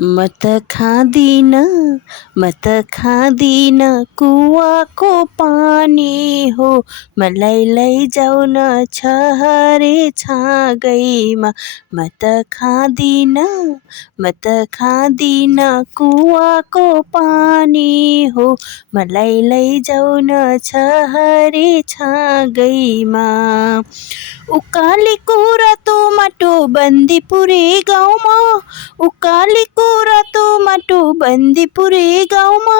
म त खाँदिन कुवाको पानी हो, मलाई लैजाऊ न छहरे छाँगैमा। म त खाँदिन कुवाको पानी हो, मलाई लैजाऊ न छहरे छाँगैमा। उकालीको रातो माटो बन्दीपुरे गाउँमा, उकालीको रातो माटो बन्दीपुरे गाउँमा।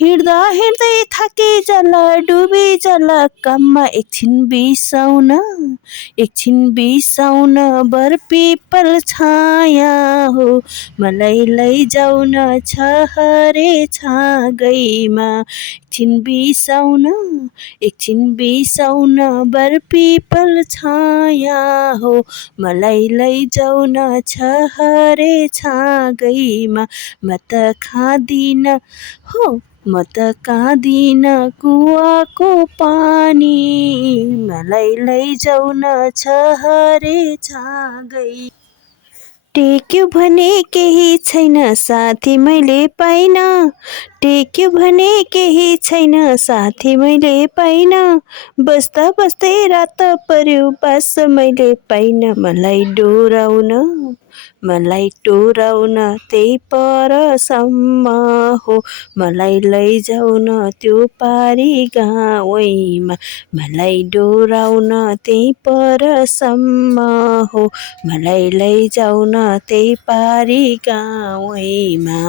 हिँड्दा हिँड्दै थाकी जाला डुबी जाला काममा। एकछिन बिसाउन बरपिपल छाया हो, मलाई लैजाऊ न छहरे छाँगैमा। एकछिन बिसाउन बरपिपल छाया हो, मलाई लैजाऊ न छहरे छाँगैमा। म त खाँदिन कुवाको पानी, मलाई लैजाऊ न छहरे छाँगै। टेक्यो भने केही छैन साथी मैले पाइन, टेक्यो भने केही छैन साथी मैले पाइन। बस्दा बस्दै रात पर्यो बास मैले पाइन। मलाई डोराउन त्यही परसम्म हो, मलाई लैजाऊ न त्यो पारी गाउँमा। मलाई डोराउन त्यही परसम्म हो, मलाई लैजाऊ न त्यही पारी गाउँमा।